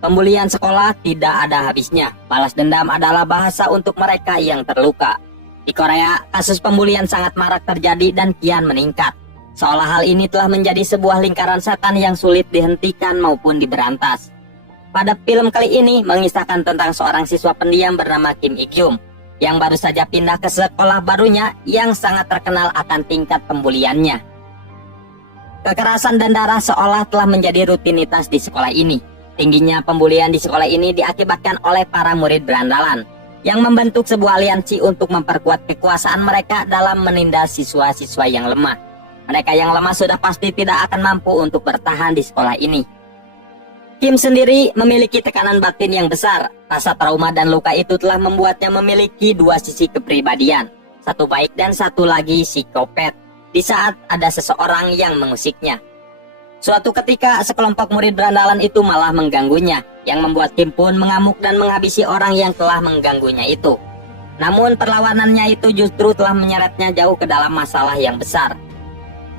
Pembulian sekolah tidak ada habisnya. Balas dendam adalah bahasa untuk mereka yang terluka. Di Korea, kasus pembulian sangat marak terjadi dan kian meningkat. Seolah hal ini telah menjadi sebuah lingkaran setan yang sulit dihentikan maupun diberantas. Pada film kali ini mengisahkan tentang seorang siswa pendiam bernama Kim Ik-yum yang baru saja pindah ke sekolah barunya yang sangat terkenal akan tingkat pembuliannya. Kekerasan dan darah seolah telah menjadi rutinitas di sekolah ini. Tingginya pembulian di sekolah ini diakibatkan oleh para murid berandalan yang membentuk sebuah aliansi untuk memperkuat kekuasaan mereka dalam menindas siswa-siswa yang lemah. Mereka yang lemah sudah pasti tidak akan mampu untuk bertahan di sekolah ini. Kim sendiri memiliki tekanan batin yang besar. Rasa trauma dan luka itu telah membuatnya memiliki dua sisi kepribadian, satu baik dan satu lagi psikopat, di saat ada seseorang yang mengusiknya. Suatu ketika, sekelompok murid berandalan itu malah mengganggunya, yang membuat Kim pun mengamuk dan menghabisi orang yang telah mengganggunya itu. Namun perlawanannya itu justru telah menyeretnya jauh ke dalam masalah yang besar.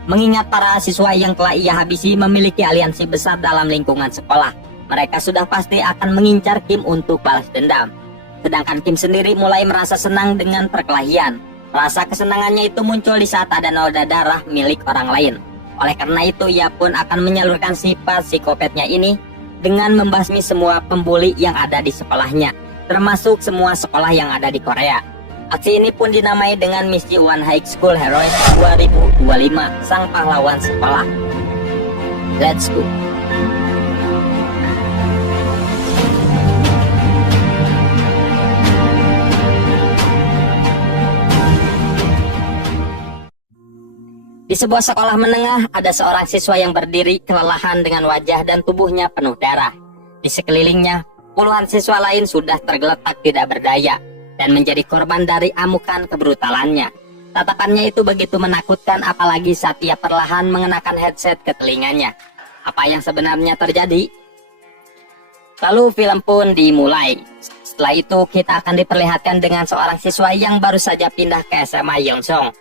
Mengingat para siswa yang telah ia habisi memiliki aliansi besar dalam lingkungan sekolah, mereka sudah pasti akan mengincar Kim untuk balas dendam. Sedangkan Kim sendiri mulai merasa senang dengan perkelahian. Rasa kesenangannya itu muncul di saat ada noda darah milik orang lain. Oleh karena itu, ia pun akan menyalurkan sifat psikopatnya ini dengan membasmi semua pembuli yang ada di sekolahnya, termasuk semua sekolah yang ada di Korea. Aksi ini pun dinamai dengan misi One High School Heroes 2025, Sang Pahlawan Sekolah. Let's go! Di sebuah sekolah menengah, ada seorang siswa yang berdiri kelelahan dengan wajah dan tubuhnya penuh darah. Di sekelilingnya, puluhan siswa lain sudah tergeletak tidak berdaya dan menjadi korban dari amukan kebrutalannya. Tatapannya itu begitu menakutkan, apalagi saat ia perlahan mengenakan headset ke telinganya. Apa yang sebenarnya terjadi? Lalu film pun dimulai. Setelah itu kita akan diperlihatkan dengan seorang siswa yang baru saja pindah ke SMA Yonsong.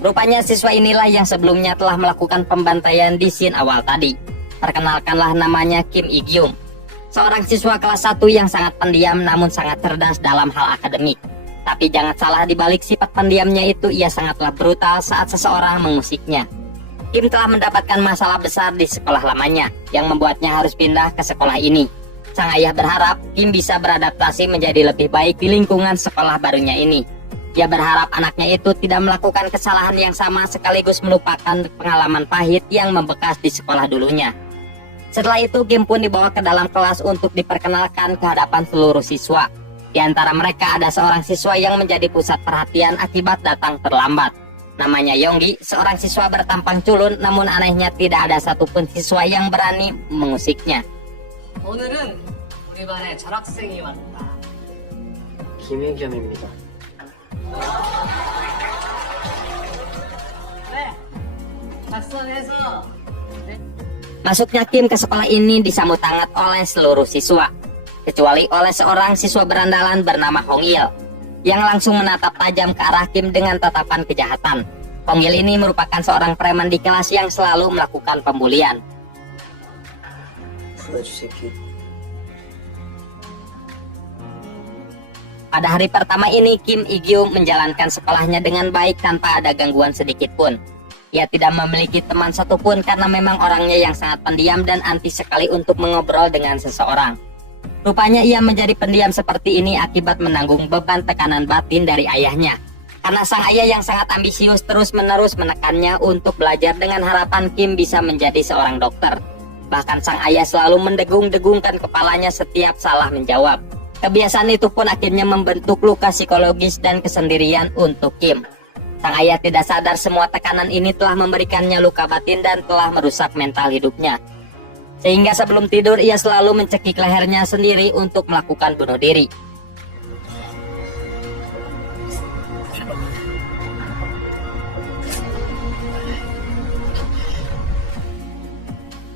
Rupanya siswa inilah yang sebelumnya telah melakukan pembantaian di scene awal tadi. Perkenalkanlah, namanya Kim Ik-yum, seorang siswa kelas 1 yang sangat pendiam namun sangat cerdas dalam hal akademik. Tapi jangan salah, di balik sifat pendiamnya itu ia sangatlah brutal saat seseorang mengusiknya. Kim telah mendapatkan masalah besar di sekolah lamanya yang membuatnya harus pindah ke sekolah ini. Sang ayah berharap Kim bisa beradaptasi menjadi lebih baik di lingkungan sekolah barunya ini. Ia berharap anaknya itu tidak melakukan kesalahan yang sama sekaligus melupakan pengalaman pahit yang membekas di sekolah dulunya. Setelah itu Kim pun dibawa ke dalam kelas untuk diperkenalkan ke hadapan seluruh siswa. Di antara mereka ada seorang siswa yang menjadi pusat perhatian akibat datang terlambat. Namanya Yonggi, seorang siswa bertampang culun, namun anehnya tidak ada satupun siswa yang berani mengusiknya. 오늘은 우리 반에 전학생이 왔다. 김혜겸입니다. 작성해서. Masuknya Kim ke sekolah ini disambut hangat oleh seluruh siswa, kecuali oleh seorang siswa berandalan bernama Hong Il, yang langsung menatap tajam ke arah Kim dengan tatapan kejahatan. Hong Il ini merupakan seorang preman di kelas yang selalu melakukan pembulian. Pada hari pertama ini, Kim Ik-yum menjalankan sekolahnya dengan baik tanpa ada gangguan sedikit pun. Ia tidak memiliki teman satupun karena memang orangnya yang sangat pendiam dan anti sekali untuk mengobrol dengan seseorang. Rupanya ia menjadi pendiam seperti ini akibat menanggung beban tekanan batin dari ayahnya. Karena sang ayah yang sangat ambisius terus-menerus menekannya untuk belajar dengan harapan Kim bisa menjadi seorang dokter. Bahkan sang ayah selalu mendegung-degungkan kepalanya setiap salah menjawab. Kebiasaan itu pun akhirnya membentuk luka psikologis dan kesendirian untuk Kim. Sang ayah tidak sadar semua tekanan ini telah memberikannya luka batin dan telah merusak mental hidupnya. Sehingga sebelum tidur ia selalu mencekik lehernya sendiri untuk melakukan bunuh diri.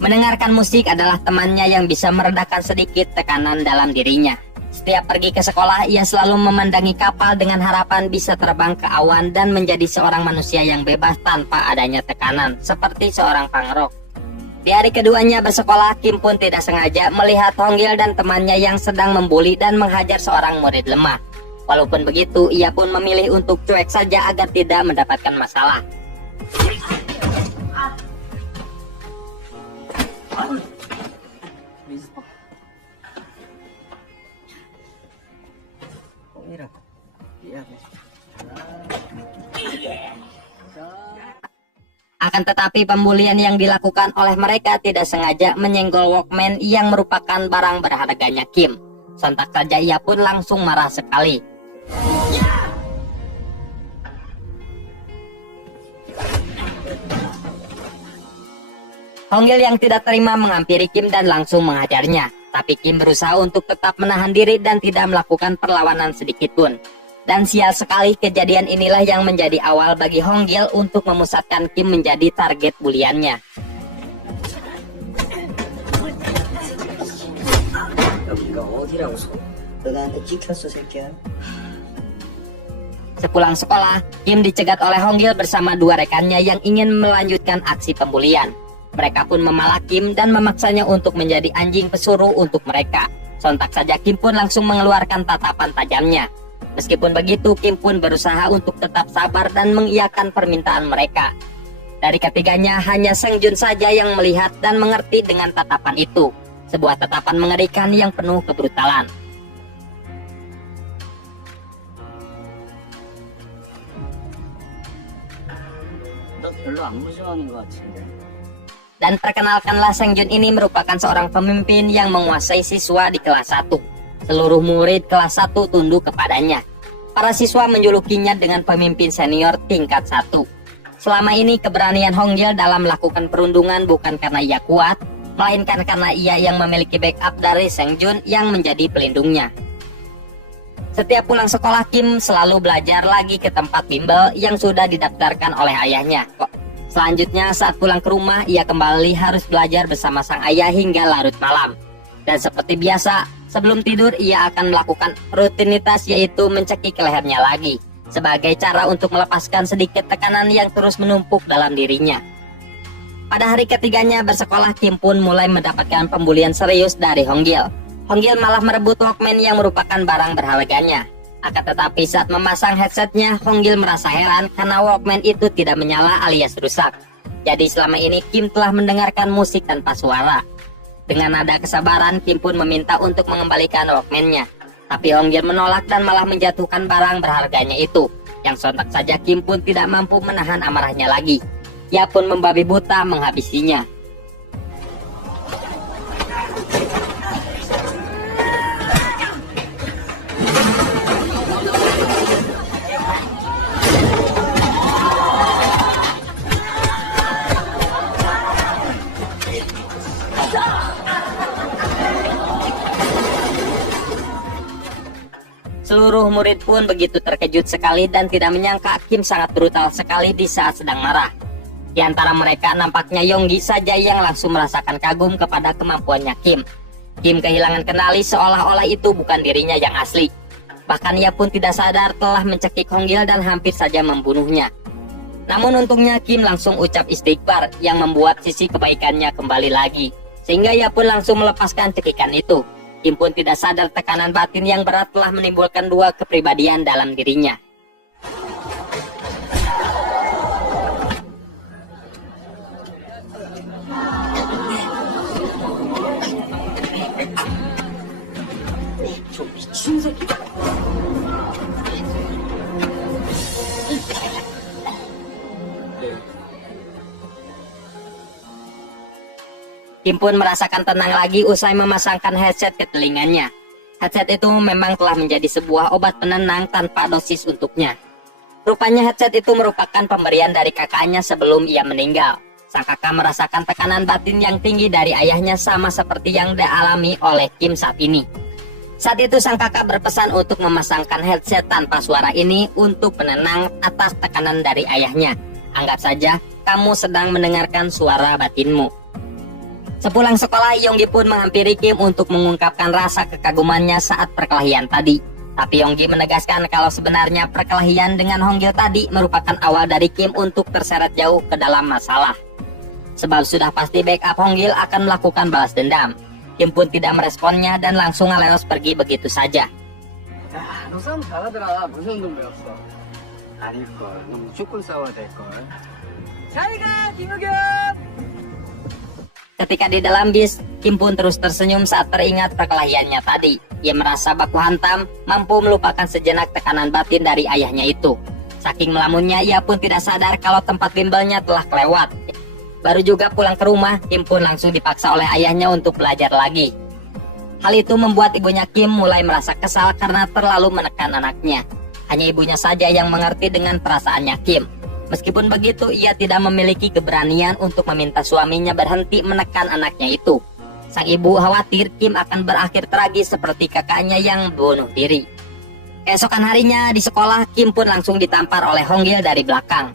Mendengarkan musik adalah temannya yang bisa meredakan sedikit tekanan dalam dirinya. Setiap pergi ke sekolah, ia selalu memandangi kapal dengan harapan bisa terbang ke awan dan menjadi seorang manusia yang bebas tanpa adanya tekanan, seperti seorang pangerok. Di hari keduanya bersekolah, Kim pun tidak sengaja melihat Honggil dan temannya yang sedang membuli dan menghajar seorang murid lemah. Walaupun begitu, ia pun memilih untuk cuek saja agar tidak mendapatkan masalah. Akan tetapi pembulian yang dilakukan oleh mereka tidak sengaja menyenggol Walkman yang merupakan barang berharganya Kim. Sontak saja ia pun langsung marah sekali. Honggil yang tidak terima menghampiri Kim dan langsung menghajarnya. Tapi Kim berusaha untuk tetap menahan diri dan tidak melakukan perlawanan sedikit pun. Dan sial sekali, kejadian inilah yang menjadi awal bagi Honggil untuk memusatkan Kim menjadi target buliannya. Sepulang sekolah, Kim dicegat oleh Honggil bersama dua rekannya yang ingin melanjutkan aksi pembulian. Mereka pun memalak Kim dan memaksanya untuk menjadi anjing pesuruh untuk mereka. Sontak saja Kim pun langsung mengeluarkan tatapan tajamnya. Meskipun begitu, Kim pun berusaha untuk tetap sabar dan mengiyakan permintaan mereka. Dari ketiganya, hanya Seng Jun saja yang melihat dan mengerti dengan tatapan itu. Sebuah tatapan mengerikan yang penuh kebrutalan. Dan perkenalkanlah, Seng Jun ini merupakan seorang pemimpin yang menguasai siswa di kelas 1. Seluruh murid kelas 1 tunduk kepadanya. Para siswa menjulukinya dengan pemimpin senior tingkat 1. Selama ini keberanian Honggil dalam melakukan perundungan bukan karena ia kuat, melainkan karena ia yang memiliki backup dari Seng Jun yang menjadi pelindungnya. Setiap pulang sekolah, Kim selalu belajar lagi ke tempat bimbel yang sudah didaftarkan oleh ayahnya. Selanjutnya saat pulang ke rumah, ia kembali harus belajar bersama sang ayah hingga larut malam. Dan seperti biasa, sebelum tidur ia akan melakukan rutinitas, yaitu mencekik lehernya lagi, sebagai cara untuk melepaskan sedikit tekanan yang terus menumpuk dalam dirinya. Pada hari ketiganya bersekolah, Kim pun mulai mendapatkan pembulian serius dari Honggil. Honggil malah merebut Walkman yang merupakan barang berharganya. Akan tetapi saat memasang headsetnya, Honggil merasa heran karena Walkman itu tidak menyala alias rusak. Jadi selama ini Kim telah mendengarkan musik tanpa suara. Dengan nada kesabaran, Kim pun meminta untuk mengembalikan Walkman-nya. Tapi Honggil menolak dan malah menjatuhkan barang berharganya itu. Yang sontak saja Kim pun tidak mampu menahan amarahnya lagi. Ia pun membabi buta menghabisinya. Seluruh murid pun begitu terkejut sekali dan tidak menyangka Kim sangat brutal sekali di saat sedang marah. Di antara mereka nampaknya Yonggi saja yang langsung merasakan kagum kepada kemampuannya Kim. Kim kehilangan kendali seolah-olah itu bukan dirinya yang asli. Bahkan ia pun tidak sadar telah mencekik Honggil dan hampir saja membunuhnya. Namun untungnya Kim langsung ucap istighfar yang membuat sisi kebaikannya kembali lagi. Sehingga ia pun langsung melepaskan cekikan itu. Kim pun tidak sadar tekanan batin yang berat telah menimbulkan dua kepribadian dalam dirinya. Kim pun merasakan tenang lagi usai memasangkan headset ke telinganya. Headset itu memang telah menjadi sebuah obat penenang tanpa dosis untuknya. Rupanya headset itu merupakan pemberian dari kakaknya sebelum ia meninggal. Sang kakak merasakan tekanan batin yang tinggi dari ayahnya sama seperti yang dialami oleh Kim saat ini. Saat itu sang kakak berpesan untuk memasangkan headset tanpa suara ini untuk penenang atas tekanan dari ayahnya. Anggap saja kamu sedang mendengarkan suara batinmu. Sepulang sekolah, Yonggi pun menghampiri Kim untuk mengungkapkan rasa kekagumannya saat perkelahian tadi. Tapi Yonggi menegaskan kalau sebenarnya perkelahian dengan Honggil tadi merupakan awal dari Kim untuk terseret jauh ke dalam masalah. Sebab sudah pasti backup Honggil akan melakukan balas dendam. Kim pun tidak meresponnya dan langsung ngelelos pergi begitu saja. 야, 너 싸움 잘하더라. 무슨 놈 배웠어? 아닐걸. 너 무조건 싸워야 될걸. 잘가, 김우겸! Ketika di dalam bis, Kim pun terus tersenyum saat teringat perkelahiannya tadi. Ia merasa baku hantam, mampu melupakan sejenak tekanan batin dari ayahnya itu. Saking melamunnya, ia pun tidak sadar kalau tempat bimbelnya telah kelewat. Baru juga pulang ke rumah, Kim pun langsung dipaksa oleh ayahnya untuk belajar lagi. Hal itu membuat ibunya Kim mulai merasa kesal karena terlalu menekan anaknya. Hanya ibunya saja yang mengerti dengan perasaannya Kim. Meskipun begitu, ia tidak memiliki keberanian untuk meminta suaminya berhenti menekan anaknya itu. Sang ibu khawatir Kim akan berakhir tragis seperti kakaknya yang bunuh diri. Keesokan harinya di sekolah, Kim pun langsung ditampar oleh Honggil dari belakang.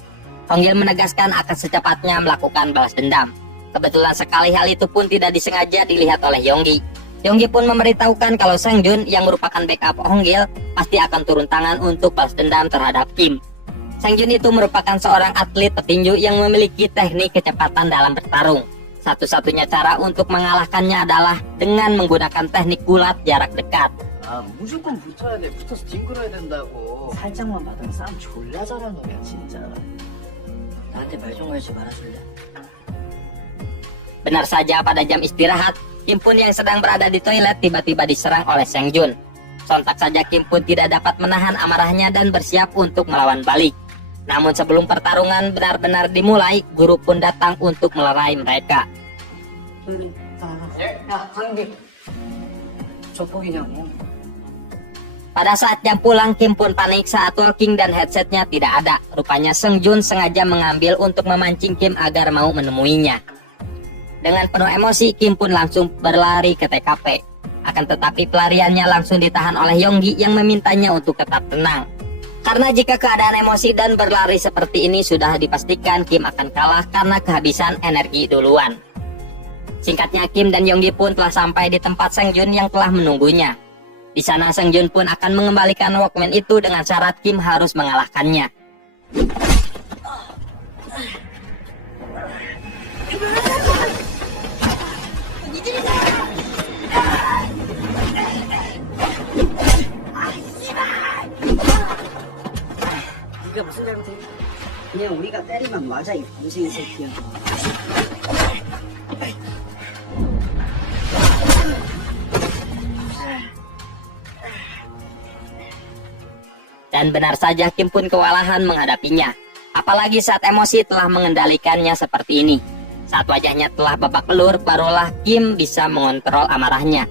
Honggil menegaskan akan secepatnya melakukan balas dendam. Kebetulan sekali hal itu pun tidak disengaja dilihat oleh Yonggi. Yonggi pun memberitahukan kalau Sang-jun yang merupakan backup Honggil pasti akan turun tangan untuk balas dendam terhadap Kim. Sang-jun itu merupakan seorang atlet petinju yang memiliki teknik kecepatan dalam bertarung. Satu-satunya cara untuk mengalahkannya adalah dengan menggunakan teknik gulat jarak dekat. 아, 무조건 붙어야 돼. 붙어서 뒹굴어야 된다고. 살짝만 받으면 싸움 졸라 잘하는 놈이야, 진짜. 나한테 말 좀 걸지 말아줄래? Benar saja pada jam istirahat, Kim pun yang sedang berada di toilet tiba-tiba diserang oleh Sang-jun. Sontak saja Kim pun tidak dapat menahan amarahnya dan bersiap untuk melawan balik. Namun sebelum pertarungan benar-benar dimulai, guru pun datang untuk melerai mereka. 야, 강기. 조폭이냐고. Pada saat jam pulang, Kim pun panik saat talking dan headsetnya tidak ada. Rupanya Sang-jun sengaja mengambil untuk memancing Kim agar mau menemuinya. Dengan penuh emosi, Kim pun langsung berlari ke TKP. Akan tetapi pelariannya langsung ditahan oleh Yonggi yang memintanya untuk tetap tenang. Karena jika keadaan emosi dan berlari seperti ini sudah dipastikan Kim akan kalah karena kehabisan energi duluan. Singkatnya, Kim dan Yonggi pun telah sampai di tempat Sang-jun yang telah menunggunya. Di sana Sang-jun pun akan mengembalikan Walkman itu dengan syarat Kim harus mengalahkannya. 네가 무슨 잘못해? 그냥 우리가 때리면 맞아, 이 당신 새끼야. Dan benar saja Kim pun kewalahan menghadapinya. Apalagi saat emosi telah mengendalikannya seperti ini. Saat wajahnya telah babak belur, barulah Kim bisa mengontrol amarahnya.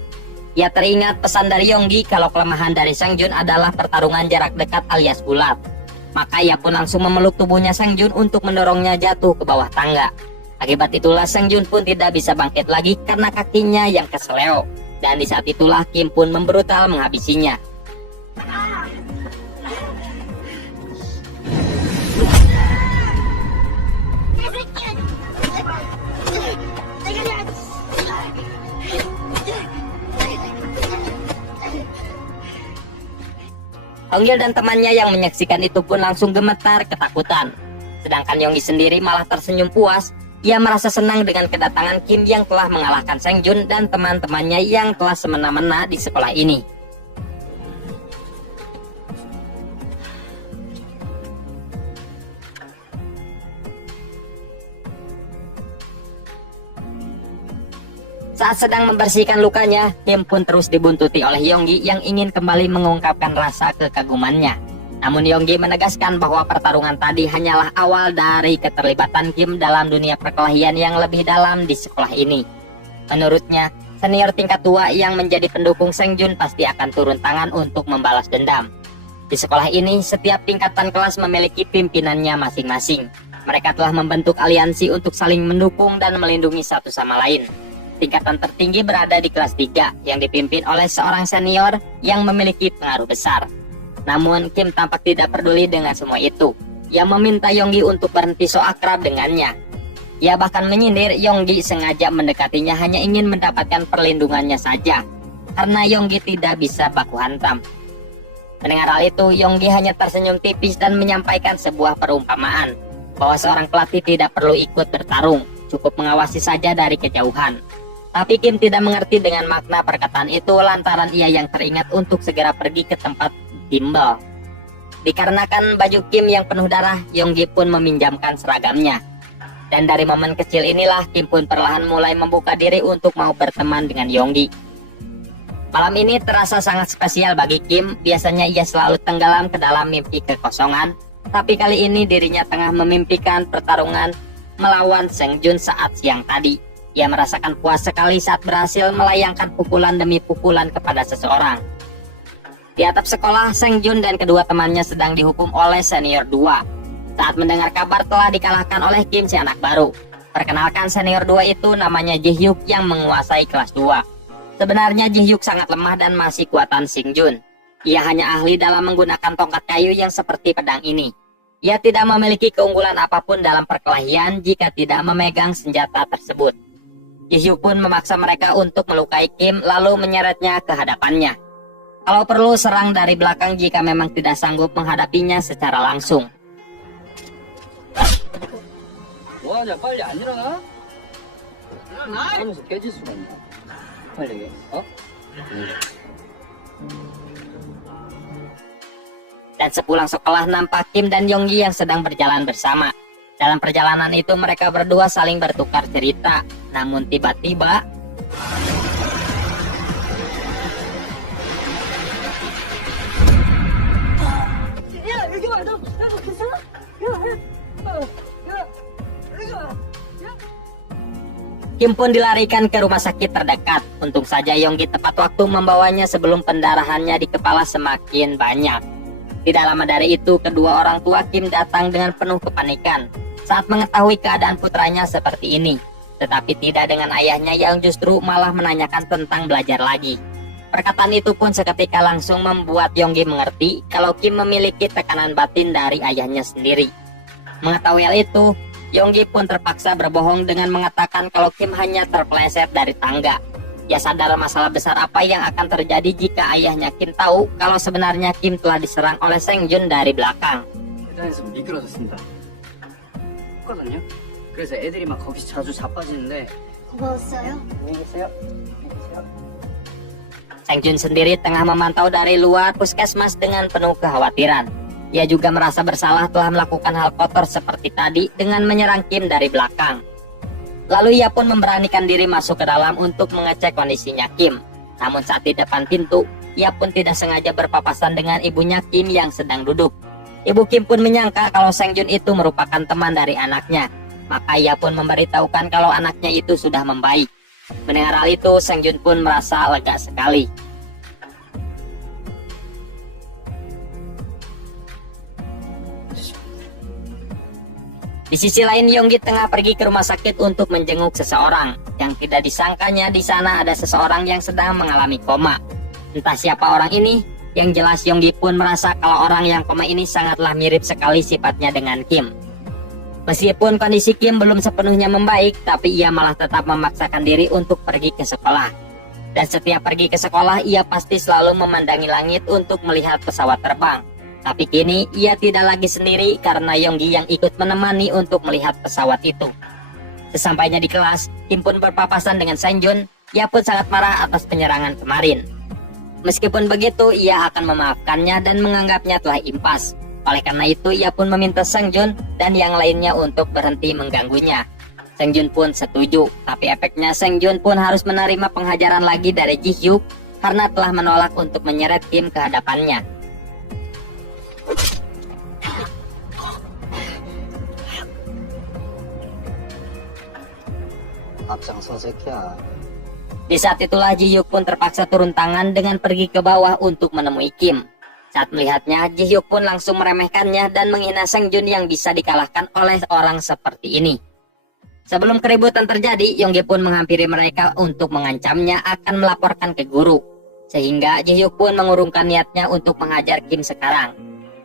Ia teringat pesan dari Yonggi kalau kelemahan dari Sang-jun adalah pertarungan jarak dekat alias gulat. Maka ia pun langsung memeluk tubuhnya Sang-jun untuk mendorongnya jatuh ke bawah tangga. Akibat itulah Sang-jun pun tidak bisa bangkit lagi karena kakinya yang keseleo. Dan di saat itulah Kim pun membrutal menghabisinya. Honggil dan temannya yang menyaksikan itu pun langsung gemetar ketakutan. Sedangkan Yonggi sendiri malah tersenyum puas. Ia merasa senang dengan kedatangan Kim yang telah mengalahkan Sang-jun dan teman-temannya yang telah semena-mena di sekolah ini. Saat sedang membersihkan lukanya, Kim pun terus dibuntuti oleh Yonggi yang ingin kembali mengungkapkan rasa kekagumannya. Namun Yonggi menegaskan bahwa pertarungan tadi hanyalah awal dari keterlibatan Kim dalam dunia perkelahian yang lebih dalam di sekolah ini. Menurutnya, senior tingkat tua yang menjadi pendukung Sang-jun pasti akan turun tangan untuk membalas dendam. Di sekolah ini, setiap tingkatan kelas memiliki pimpinannya masing-masing. Mereka telah membentuk aliansi untuk saling mendukung dan melindungi satu sama lain. Tingkatan tertinggi berada di kelas 3 yang dipimpin oleh seorang senior yang memiliki pengaruh besar. Namun Kim tampak tidak peduli dengan semua itu. Ia meminta Yonggi untuk berhenti so akrab dengannya. Ia bahkan menyindir Yonggi sengaja mendekatinya hanya ingin mendapatkan perlindungannya saja, karena Yonggi tidak bisa baku hantam. Mendengar hal itu, Yonggi hanya tersenyum tipis dan menyampaikan sebuah perumpamaan, bahwa seorang pelatih tidak perlu ikut bertarung, cukup mengawasi saja dari kejauhan. Tapi Kim tidak mengerti dengan makna perkataan itu lantaran ia yang teringat untuk segera pergi ke tempat bimbel. Dikarenakan baju Kim yang penuh darah, Yonggi pun meminjamkan seragamnya. Dan dari momen kecil inilah Kim pun perlahan mulai membuka diri untuk mau berteman dengan Yonggi. Malam ini terasa sangat spesial bagi Kim. Biasanya ia selalu tenggelam ke dalam mimpi kekosongan, tapi kali ini dirinya tengah memimpikan pertarungan melawan Seng Jun saat siang tadi. Ia merasakan puas sekali saat berhasil melayangkan pukulan demi pukulan kepada seseorang. Di atap sekolah, Seng Jun dan kedua temannya sedang dihukum oleh senior 2. Saat mendengar kabar telah dikalahkan oleh Kim si anak baru. Perkenalkan, senior 2 itu namanya Ji Hyuk yang menguasai kelas 2. Sebenarnya Ji Hyuk sangat lemah dan masih kuatan Seng Jun. Ia hanya ahli dalam menggunakan tongkat kayu yang seperti pedang ini. Ia tidak memiliki keunggulan apapun dalam perkelahian jika tidak memegang senjata tersebut. Ji Hyuk pun memaksa mereka untuk melukai Kim lalu menyeretnya ke hadapannya. Kalau perlu serang dari belakang jika memang tidak sanggup menghadapinya secara langsung. 뭐하냐 빨리 안 일어나? 하면서 깨질 수가 있나? 빨리 어? Dan sepulang sekolah nampak Kim dan Yonggi yang sedang berjalan bersama. Dalam perjalanan itu mereka berdua saling bertukar cerita. Namun tiba-tiba Kim pun dilarikan ke rumah sakit terdekat. Untung saja Yonggi tepat waktu membawanya sebelum pendarahannya di kepala semakin banyak. Tidak lama dari itu, kedua orang tua Kim datang dengan penuh kepanikan saat mengetahui keadaan putranya seperti ini. Tetapi tidak dengan ayahnya yang justru malah menanyakan tentang belajar lagi. Perkataan itu pun seketika langsung membuat Yonggi mengerti kalau Kim memiliki tekanan batin dari ayahnya sendiri. Mengetahui hal itu, Yonggi pun terpaksa berbohong dengan mengatakan kalau Kim hanya terpeleset dari tangga. Ia sadar masalah besar apa yang akan terjadi jika ayahnya Kim tahu kalau sebenarnya Kim telah diserang oleh Seng Jun dari belakang. 계단에서 미끄러졌습니다. 했거든요. 그래서 애들이 막 거기서 자주 자빠지는데. 고마웠어요. 안녕히 계세요. 안녕히 계세요. Seng Jun sendiri tengah memantau dari luar puskesmas dengan penuh kekhawatiran. Ia juga merasa bersalah telah melakukan hal kotor seperti tadi dengan menyerang Kim dari belakang. Lalu ia pun memberanikan diri masuk ke dalam untuk mengecek kondisinya Kim. Namun saat di depan pintu, ia pun tidak sengaja berpapasan dengan ibunya Kim yang sedang duduk. Ibu Kim pun menyangka kalau Seng Jun itu merupakan teman dari anaknya. Maka ia pun memberitahukan kalau anaknya itu sudah membaik. Mendengar hal itu, Seng Jun pun merasa lega sekali. Di sisi lain, Yonggi tengah pergi ke rumah sakit untuk menjenguk seseorang. Yang tidak disangkanya di sana ada seseorang yang sedang mengalami koma. Entah siapa orang ini, yang jelas Yonggi pun merasa kalau orang yang koma ini sangatlah mirip sekali sifatnya dengan Kim. Meskipun kondisi Kim belum sepenuhnya membaik, tapi ia malah tetap memaksakan diri untuk pergi ke sekolah. Dan setiap pergi ke sekolah, ia pasti selalu memandangi langit untuk melihat pesawat terbang. Tapi kini ia tidak lagi sendiri karena Yonggi yang ikut menemani untuk melihat pesawat itu. Sesampainya di kelas, Kim pun berpapasan dengan Seng Jun. Ia pun sangat marah atas penyerangan kemarin. Meskipun begitu, ia akan memaafkannya dan menganggapnya telah impas. Oleh karena itu, ia pun meminta Seng Jun dan yang lainnya untuk berhenti mengganggunya. Seng Jun pun setuju, tapi efeknya Seng Jun pun harus menerima penghajaran lagi dari Ji Hyuk karena telah menolak untuk menyeret Kim ke hadapannya. 앞장서 새끼야. Di saat itulah Ji Hyuk pun terpaksa turun tangan dengan pergi ke bawah untuk menemui Kim. Saat melihatnya, Ji Hyuk pun langsung meremehkannya dan menghina Seng Jun yang bisa dikalahkan oleh orang seperti ini. Sebelum keributan terjadi, Yonggi pun menghampiri mereka untuk mengancamnya akan melaporkan ke guru. Sehingga Ji Hyuk pun mengurungkan niatnya untuk menghajar Kim sekarang.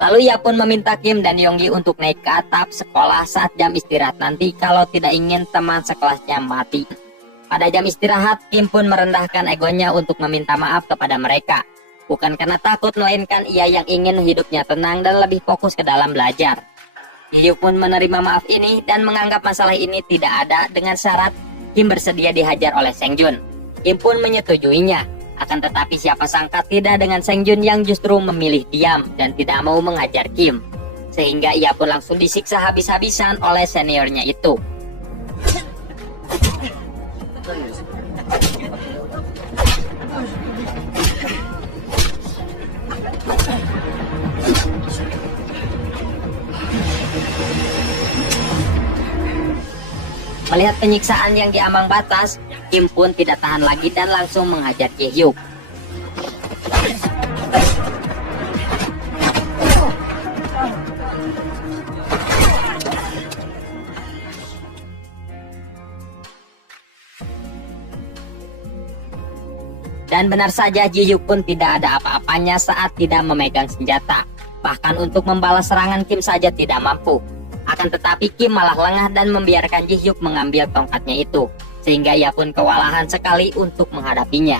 Lalu ia pun meminta Kim dan Yonggi untuk naik ke atap sekolah saat jam istirahat nanti kalau tidak ingin teman sekelasnya mati. Pada jam istirahat, Kim pun merendahkan egonya untuk meminta maaf kepada mereka. Bukan karena takut, melainkan ia yang ingin hidupnya tenang dan lebih fokus ke dalam belajar. Ji-hyuk pun menerima maaf ini dan menganggap masalah ini tidak ada dengan syarat Kim bersedia dihajar oleh Sang-jun. Kim pun menyetujuinya. Akan tetapi siapa sangka tidak dengan Sang-jun yang justru memilih diam dan tidak mau mengajar Kim. Sehingga ia pun langsung disiksa habis-habisan oleh seniornya itu. Melihat penyiksaan yang diambang batas, Kim pun tidak tahan lagi dan langsung menghajar Ji-hyuk. Dan benar saja, Ji-hyuk pun tidak ada apa-apanya saat tidak memegang senjata. Bahkan untuk membalas serangan Kim saja tidak mampu. Akan tetapi Kim malah lengah dan membiarkan Ji-hyuk mengambil tongkatnya itu, sehingga ia pun kewalahan sekali untuk menghadapinya.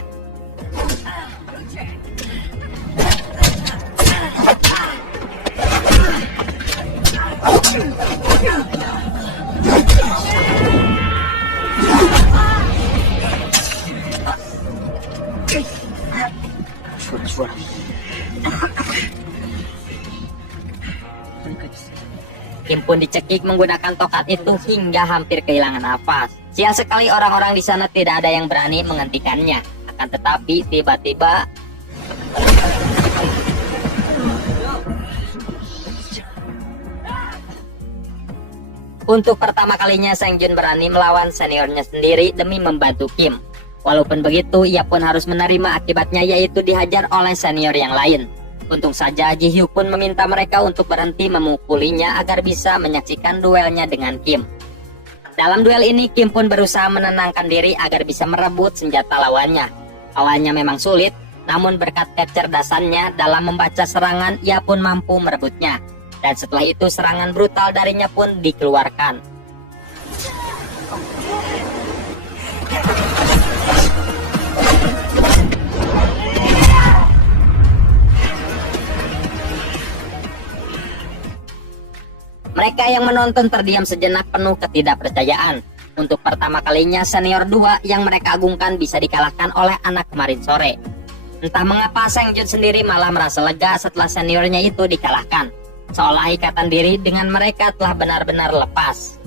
Kim pun dicekik menggunakan tongkat itu hingga hampir kehilangan nafas. Sial sekali orang-orang di sana tidak ada yang berani menghentikannya. Akan tetapi tiba-tiba untuk pertama kalinya Sang-jun berani melawan seniornya sendiri demi membantu Kim. Walaupun begitu, ia pun harus menerima akibatnya, yaitu dihajar oleh senior yang lain. Untung saja Ji-hyuk pun meminta mereka untuk berhenti memukulinya agar bisa menyaksikan duelnya dengan Kim. Dalam duel ini Kim pun berusaha menenangkan diri agar bisa merebut senjata lawannya. Awalnya memang sulit, namun berkat kecerdasannya dalam membaca serangan ia pun mampu merebutnya. Dan setelah itu serangan brutal darinya pun dikeluarkan. Mereka yang menonton terdiam sejenak penuh ketidakpercayaan. Untuk pertama kalinya senior 2 yang mereka agungkan bisa dikalahkan oleh anak kemarin sore. Entah mengapa Sang-jun sendiri malah merasa lega setelah seniornya itu dikalahkan. Seolah ikatan diri dengan mereka telah benar-benar lepas.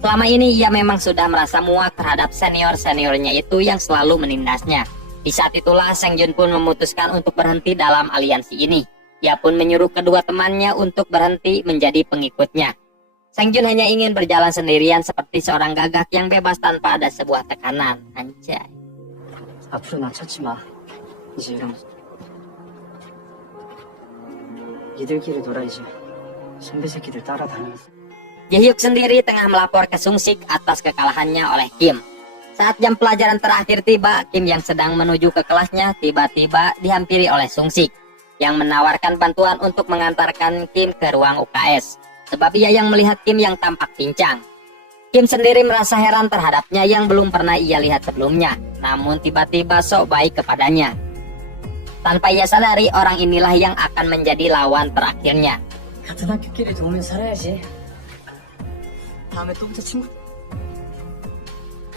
Selama ini ia memang sudah merasa muak terhadap senior-seniornya itu yang selalu menindasnya. Di saat itulah Sang-jun pun memutuskan untuk berhenti dalam aliansi ini. Ia pun menyuruh kedua temannya untuk berhenti menjadi pengikutnya. Sang-jun hanya ingin berjalan sendirian seperti seorang gagak yang bebas tanpa ada sebuah tekanan. Anjay. 앞으로 나 찾지 마. 이제 이런 니들끼리 놀아 이제. 선배 새끼들 따라다니면서. Ji-hyuk sendiri tengah melapor ke Sung-sik atas kekalahannya oleh Kim. Saat jam pelajaran terakhir tiba, Kim yang sedang menuju ke kelasnya tiba-tiba dihampiri oleh Sung-sik yang menawarkan bantuan untuk mengantarkan Kim ke ruang UKS, sebab ia yang melihat Kim yang tampak pincang. Kim sendiri merasa heran terhadapnya yang belum pernah ia lihat sebelumnya, namun tiba-tiba sok baik kepadanya. Tanpa ia sadari, orang inilah yang akan menjadi lawan terakhirnya. 같은 학교끼리 도우면 살아야지. 다음에 또 붙자 친구.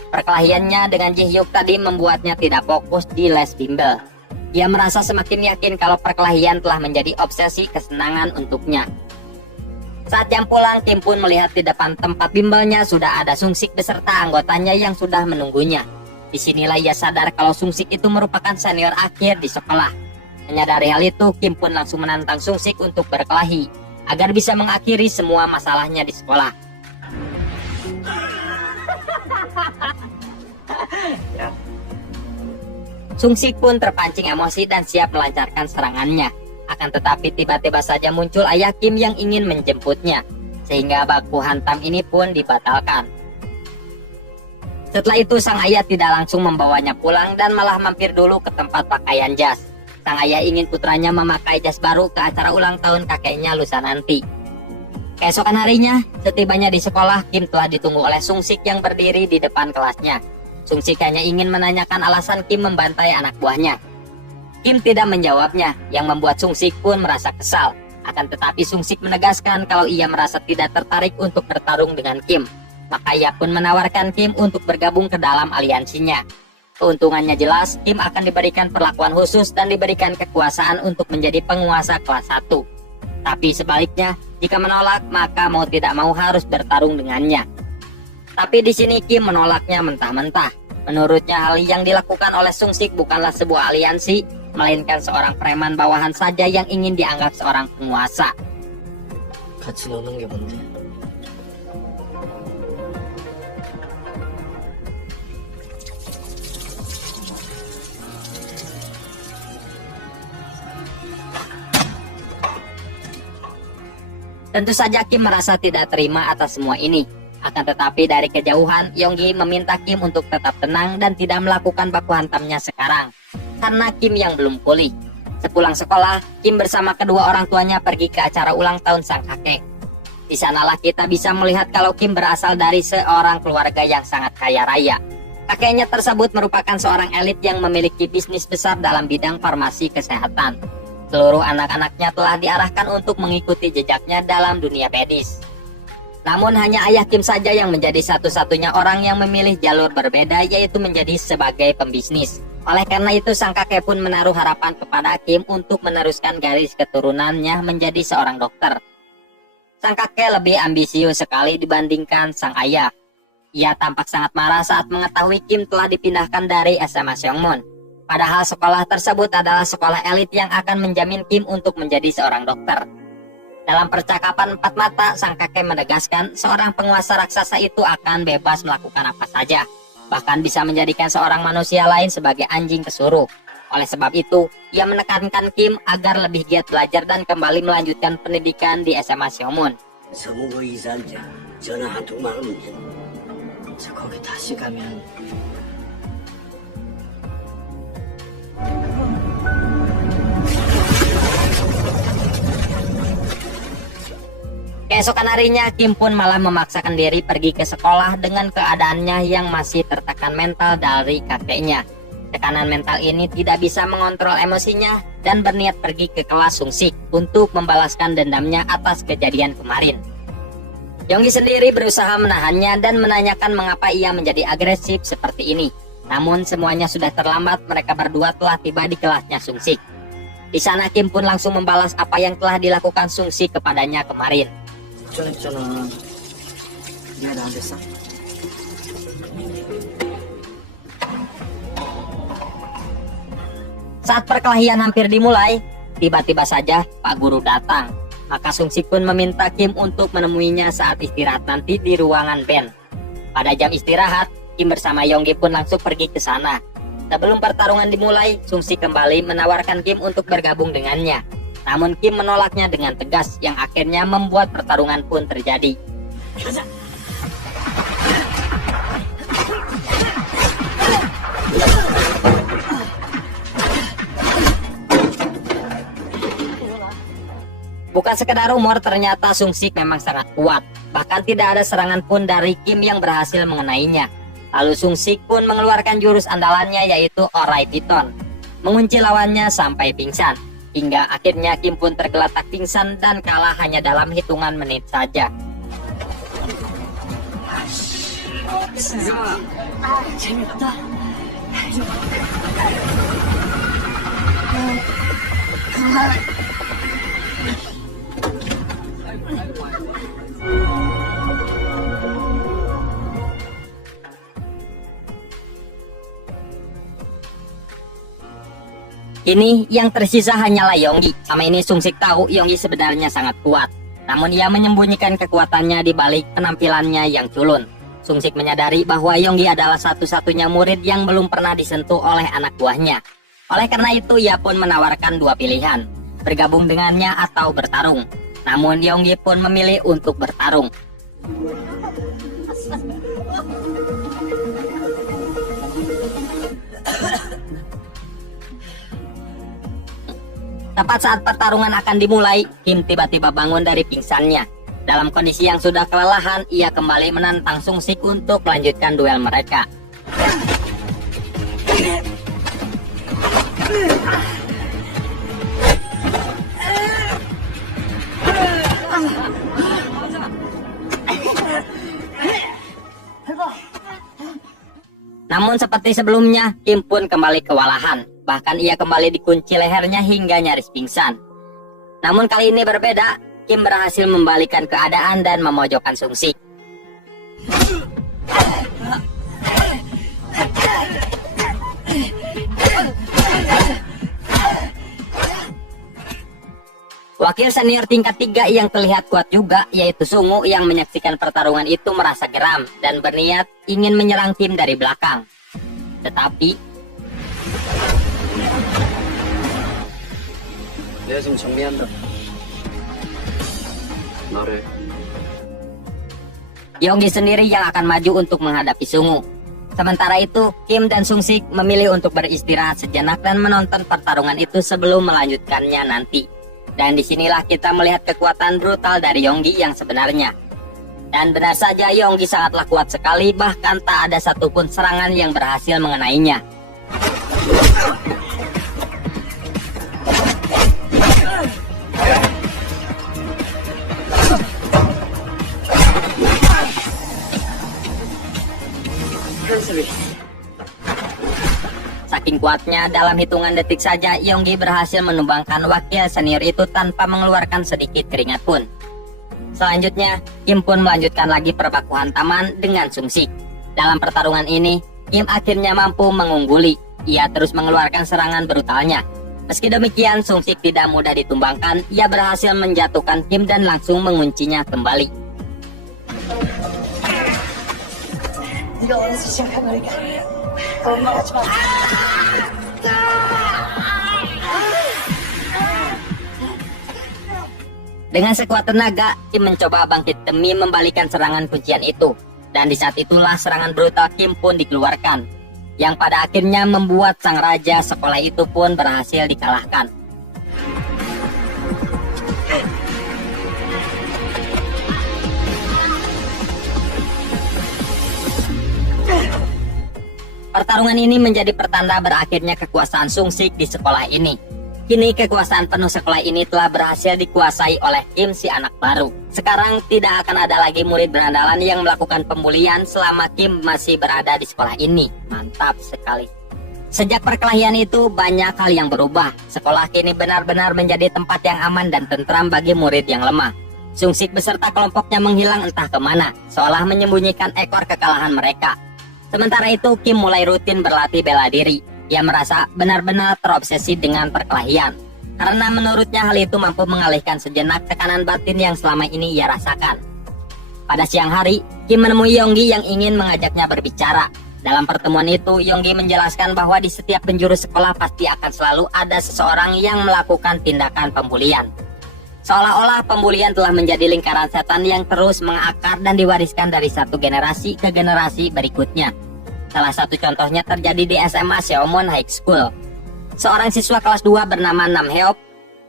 Perkelahiannya dengan Ji-hyuk tadi membuatnya tidak fokus di les bimbel. Ia merasa semakin yakin kalau perkelahian telah menjadi obsesi kesenangan untuknya. Saat jam pulang, Kim pun melihat di depan tempat bimbelnya sudah ada Sung-sik beserta anggotanya yang sudah menunggunya. Disinilah ia sadar kalau Sung-sik itu merupakan senior akhir di sekolah. Menyadari hal itu, Kim pun langsung menantang Sung-sik untuk berkelahi agar bisa mengakhiri semua masalahnya di sekolah. Sung-sik pun terpancing emosi dan siap melancarkan serangannya. Akan tetapi tiba-tiba saja muncul ayah Kim yang ingin menjemputnya, sehingga baku hantam ini pun dibatalkan. Setelah itu sang ayah tidak langsung membawanya pulang dan malah mampir dulu ke tempat pakaian jas. Sang ayah ingin putranya memakai jas baru ke acara ulang tahun kakeknya lusa nanti. Keesokan harinya, setibanya di sekolah, Kim telah ditunggu oleh Sung Sik yang berdiri di depan kelasnya. Sung Sik hanya ingin menanyakan alasan Kim membantai anak buahnya. Kim tidak menjawabnya, yang membuat Sung Sik pun merasa kesal. Akan tetapi Sung Sik menegaskan kalau ia merasa tidak tertarik untuk bertarung dengan Kim. Maka ia pun menawarkan Kim untuk bergabung ke dalam aliansinya. Keuntungannya jelas, Kim akan diberikan perlakuan khusus dan diberikan kekuasaan untuk menjadi penguasa kelas 1. Tapi sebaliknya, jika menolak, maka mau tidak mau harus bertarung dengannya. Tapi di sini Kim menolaknya mentah-mentah. Menurutnya hal yang dilakukan oleh Sung Sik bukanlah sebuah aliansi, melainkan seorang preman bawahan saja yang ingin dianggap seorang penguasa. 같이 노는 게 뭔데? Tentu saja Kim merasa tidak terima atas semua ini. Akan tetapi dari kejauhan, Yonggi meminta Kim untuk tetap tenang dan tidak melakukan baku hantamnya sekarang. Karena Kim yang belum pulih. Sepulang sekolah, Kim bersama kedua orang tuanya pergi ke acara ulang tahun sang kakek. Di sanalah kita bisa melihat kalau Kim berasal dari seorang keluarga yang sangat kaya raya. Kakeknya tersebut merupakan seorang elit yang memiliki bisnis besar dalam bidang farmasi kesehatan. Seluruh anak-anaknya telah diarahkan untuk mengikuti jejaknya dalam dunia medis. Namun hanya ayah Kim saja yang menjadi satu-satunya orang yang memilih jalur berbeda, yaitu menjadi sebagai pembisnis. Oleh karena itu sang kakek pun menaruh harapan kepada Kim untuk meneruskan garis keturunannya menjadi seorang dokter. Sang kakek lebih ambisius sekali dibandingkan sang ayah. Ia tampak sangat marah saat mengetahui Kim telah dipindahkan dari SMA Seongmun. Padahal sekolah tersebut adalah sekolah elit yang akan menjamin Kim untuk menjadi seorang dokter. Dalam percakapan empat mata, sang kakek menegaskan seorang penguasa raksasa itu akan bebas melakukan apa saja. Bahkan bisa menjadikan seorang manusia lain sebagai anjing pesuruh. Oleh sebab itu, ia menekankan Kim agar lebih giat belajar dan kembali melanjutkan pendidikan di SMA Seongmun. 서무고 이사한테 전화 한 통만 하면 돼. 저 거기 다시 가면 Keesokan harinya, Kim pun malah memaksakan diri pergi ke sekolah dengan keadaannya yang masih tertekan mental dari kakeknya. Tekanan mental ini tidak bisa mengontrol emosinya dan berniat pergi ke kelas Sung Sik untuk membalaskan dendamnya atas kejadian kemarin. Yonggi sendiri berusaha menahannya dan menanyakan mengapa ia menjadi agresif seperti ini. Namun semuanya sudah terlambat, mereka berdua telah tiba di kelasnya Sung Sik. Di sana Kim pun langsung membalas apa yang telah dilakukan Sung Sik kepadanya kemarin. 걱정했잖아. 네가 나한테 싸? Saat perkelahian hampir dimulai, tiba-tiba saja Pak Guru datang. Maka Sung Sik pun meminta Kim untuk menemuinya saat istirahat nanti di ruangan band. Pada jam istirahat, Kim bersama Yonggi pun langsung pergi ke sana. Sebelum pertarungan dimulai, Sung Sik kembali menawarkan Kim untuk bergabung dengannya. Namun Kim menolaknya dengan tegas yang akhirnya membuat pertarungan pun terjadi. Bukan sekedar rumor, ternyata Sung Sik memang sangat kuat. Bahkan tidak ada serangan pun dari Kim yang berhasil mengenainya. Lalu Sung Sik pun mengeluarkan jurus andalannya yaitu Orai Piton, mengunci lawannya sampai pingsan. Hingga akhirnya Kim pun tergeletak pingsan dan kalah hanya dalam hitungan menit saja. Kini yang tersisa hanyalah Yonggi. Sama ini Sung Sik tahu Yonggi sebenarnya sangat kuat. Namun ia menyembunyikan kekuatannya di balik penampilannya yang culun. Sung Sik menyadari bahwa Yonggi adalah satu-satunya murid yang belum pernah disentuh oleh anak buahnya. Oleh karena itu ia pun menawarkan dua pilihan, bergabung dengannya atau bertarung. Namun Yonggi pun memilih untuk bertarung. Tepat saat pertarungan akan dimulai, Kim tiba-tiba bangun dari pingsannya. Dalam kondisi yang sudah kelelahan, ia kembali menantang Sung Sik untuk melanjutkan duel mereka. Namun seperti sebelumnya, Kim pun kembali kewalahan. Bahkan ia kembali dikunci lehernya hingga nyaris pingsan. Namun kali ini berbeda, Kim berhasil membalikan keadaan dan memojokkan Sung Sik. Wakil senior tingkat 3 yang terlihat kuat juga, yaitu Sungu yang menyaksikan pertarungan itu merasa geram dan berniat ingin menyerang Kim dari belakang. Tetapi 내가 지금 정리한다. 너를. Yonggi sendiri yang akan maju untuk menghadapi Sungu. Sementara itu, Kim dan Sung Sik memilih untuk beristirahat sejenak dan menonton pertarungan itu sebelum melanjutkannya nanti. Dan disinilah kita melihat kekuatan brutal dari Yonggi yang sebenarnya. Dan benar saja Yonggi sangatlah kuat sekali, bahkan tak ada satupun serangan yang berhasil mengenainya. Saking kuatnya, dalam hitungan detik saja Yonggi berhasil menumbangkan wakil senior itu tanpa mengeluarkan sedikit keringat pun. Selanjutnya, Kim pun melanjutkan lagi perbaku hantaman dengan Sung Sik. Dalam pertarungan ini, Kim akhirnya mampu mengungguli. Ia terus mengeluarkan serangan brutalnya. Meski demikian, Sung Sik tidak mudah ditumbangkan. Ia berhasil menjatuhkan Kim dan langsung menguncinya kembali. Dengan sekuat tenaga, Kim mencoba bangkit demi membalikan serangan kuncian itu. Dan di saat itulah serangan brutal Kim pun dikeluarkan, yang pada akhirnya membuat sang raja sekolah itu pun berhasil dikalahkan. Pertarungan ini menjadi pertanda berakhirnya kekuasaan Sung Sik di sekolah ini. Kini kekuasaan penuh sekolah ini telah berhasil dikuasai oleh Kim si anak baru. Sekarang tidak akan ada lagi murid berandalan yang melakukan pembulian selama Kim masih berada di sekolah ini. Mantap sekali. Sejak perkelahian itu banyak hal yang berubah. Sekolah kini benar-benar menjadi tempat yang aman dan tentram bagi murid yang lemah. Sung Sik beserta kelompoknya menghilang entah kemana, seolah menyembunyikan ekor kekalahan mereka. Sementara itu, Kim mulai rutin berlatih bela diri. Ia merasa benar-benar terobsesi dengan perkelahian, karena menurutnya hal itu mampu mengalihkan sejenak tekanan batin yang selama ini ia rasakan. Pada siang hari, Kim menemui Yonggi yang ingin mengajaknya berbicara. Dalam pertemuan itu, Yonggi menjelaskan bahwa di setiap penjuru sekolah pasti akan selalu ada seseorang yang melakukan tindakan pembulian. Seolah-olah pembulian telah menjadi lingkaran setan yang terus mengakar dan diwariskan dari satu generasi ke generasi berikutnya. Salah satu contohnya terjadi di SMA Seomon High School. Seorang siswa kelas 2 bernama Nam Heop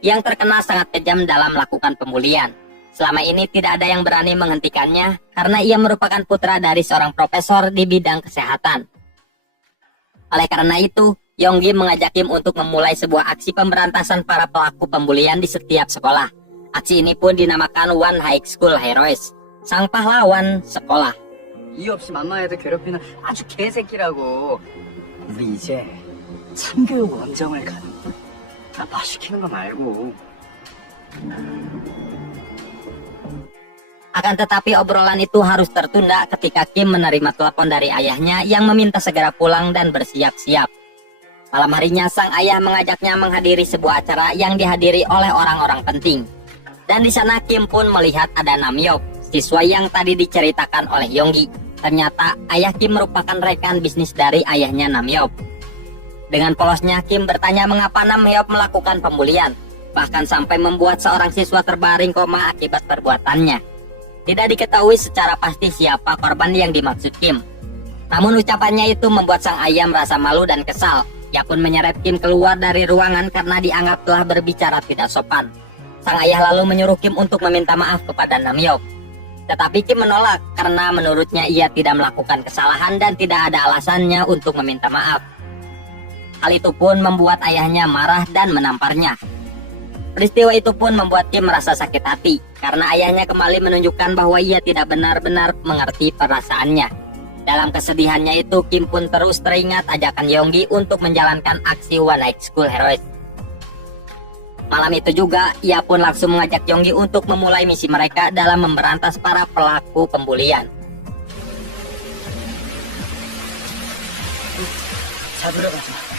yang terkenal sangat kejam dalam melakukan pembulian. Selama ini tidak ada yang berani menghentikannya karena ia merupakan putra dari seorang profesor di bidang kesehatan. Oleh karena itu, Yonggi mengajak Kim untuk memulai sebuah aksi pemberantasan para pelaku pembulian di setiap sekolah. Aksi ini pun dinamakan One High School Heroes, sang pahlawan sekolah. 이유 없이 만만 애들 괴롭히는 아주 개새끼라고. 우리 이제 참교육 원정을 가는 거야. 아빠 시키는 거 말고. Akan tetapi obrolan itu harus tertunda ketika Kim menerima telepon dari ayahnya yang meminta segera pulang dan bersiap-siap. Malam harinya sang ayah mengajaknya menghadiri sebuah acara yang dihadiri oleh orang-orang penting. Dan di sana Kim pun melihat ada Namyeop, siswa yang tadi diceritakan oleh Yonggi. Ternyata ayah Kim merupakan rekan bisnis dari ayahnya Namyeop. Dengan polosnya Kim bertanya mengapa Namyeop melakukan pembulian, bahkan sampai membuat seorang siswa terbaring koma akibat perbuatannya. Tidak diketahui secara pasti siapa korban yang dimaksud Kim. Namun ucapannya itu membuat sang ayah merasa malu dan kesal. Ia pun menyeret Kim keluar dari ruangan karena dianggap telah berbicara tidak sopan. Sang ayah lalu menyuruh Kim untuk meminta maaf kepada Namyeop. Tetapi Kim menolak karena menurutnya ia tidak melakukan kesalahan dan tidak ada alasannya untuk meminta maaf. Hal itu pun membuat ayahnya marah dan menamparnya. Peristiwa itu pun membuat Kim merasa sakit hati karena ayahnya kembali menunjukkan bahwa ia tidak benar-benar mengerti perasaannya. Dalam kesedihannya itu, Kim pun terus teringat ajakan Yonggi untuk menjalankan aksi One Night School Heroes. Malam itu juga, ia pun langsung mengajak Yonggi untuk memulai misi mereka dalam memberantas para pelaku pembulian. 잡으러 가자.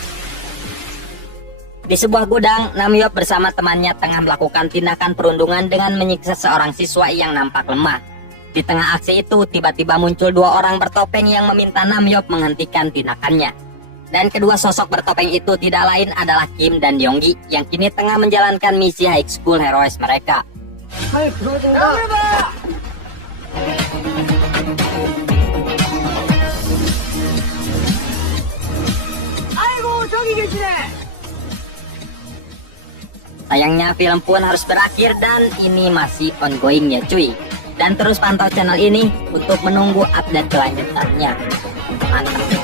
Di sebuah gudang, Namyeop bersama temannya tengah melakukan tindakan perundungan dengan menyiksa seorang siswa yang nampak lemah. Di tengah aksi itu, tiba-tiba muncul dua orang bertopeng yang meminta Namyeop menghentikan tindakannya. Dan kedua sosok bertopeng itu tidak lain adalah Kim dan Yonggi yang kini tengah menjalankan misi High School Heroes mereka. 빨리 들어오자. 아이고 저기 계시네. Sayangnya film pun harus berakhir dan ini masih ongoing ya cuy. Dan terus pantau channel ini untuk menunggu update kelanjutannya. Mantap.